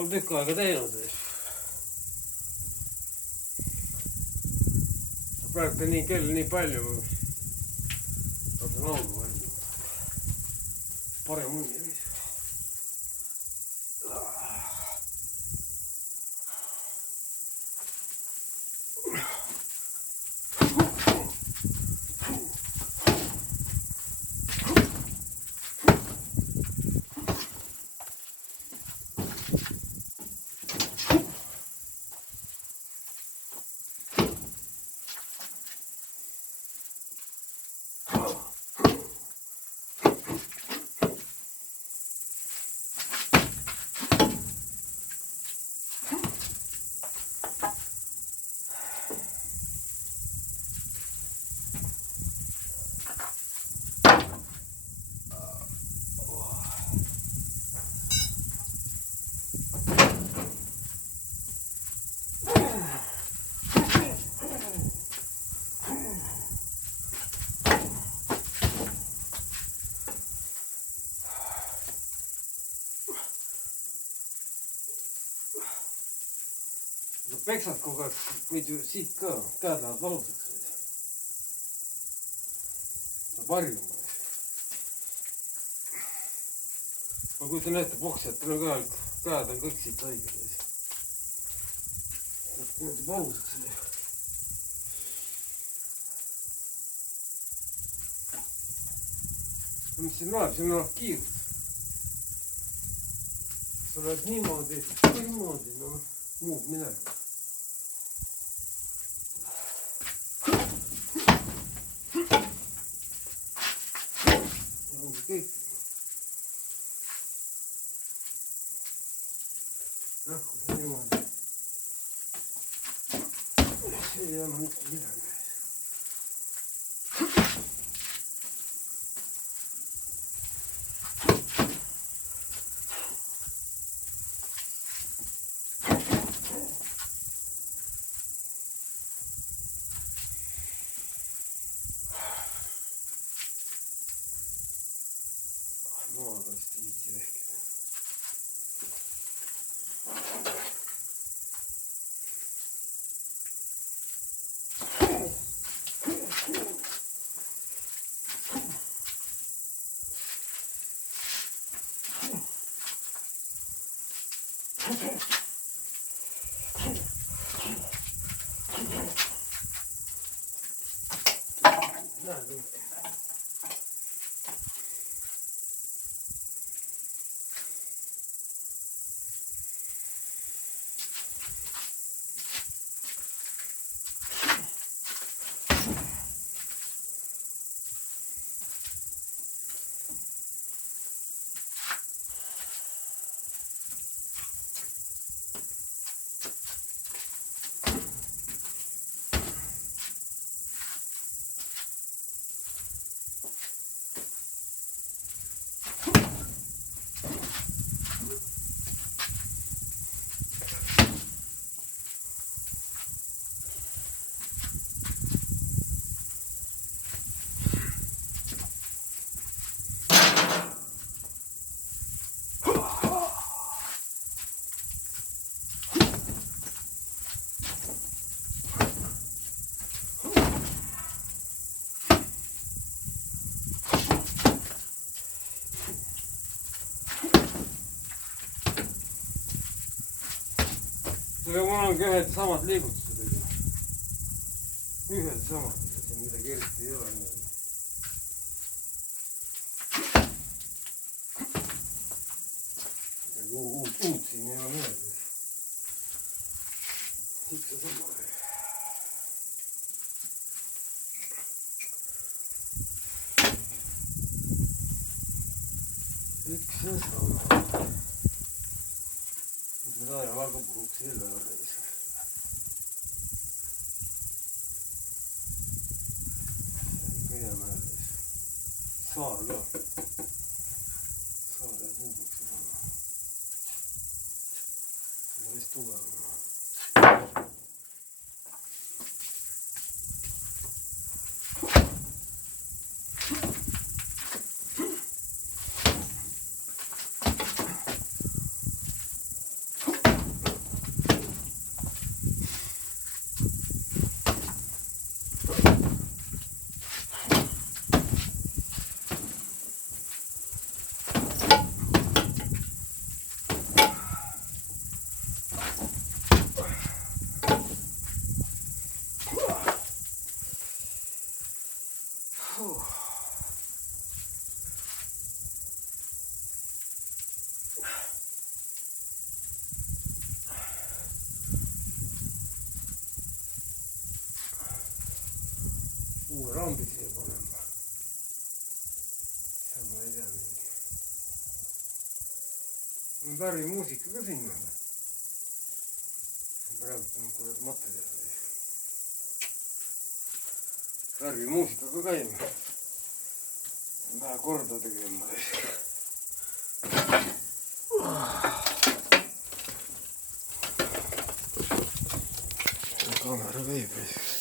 Pole tükk aega teinud. Praegu nii kell nii palju. Vaata laulu valmis. Parem unni. Peksad kogu aeg, võid ju siit ka, käed lähevad valusaks. Varjuma. Ma kujutan ette, poksjatel on ka, käed on kõik siit haiged. Niimoodi valusaks. Mis siin loeb, siin on kiirus. Sa oled niimoodi, no muud midagi. Kõik. Kui see niimoodi. See ei ole mitte midagi. Nooga vist ei viitsi vehkida. Aga mul ongi ühed samad liigutused. Ühed samad, siin midagi eriti ei ole. Uut siin ei ole midagi. Ikka sama. Üks ja sama. Seda ja väga puhuks ei lööre. Saar ka. Saar ja puhuks. Päris tugev. uue rambi siia panema. seal ma ei tea mingi. on värvimuusika ka siin veel. praegu on kurat materjali. värvimuusikaga käime. vähe korda tegema. kaamera käib.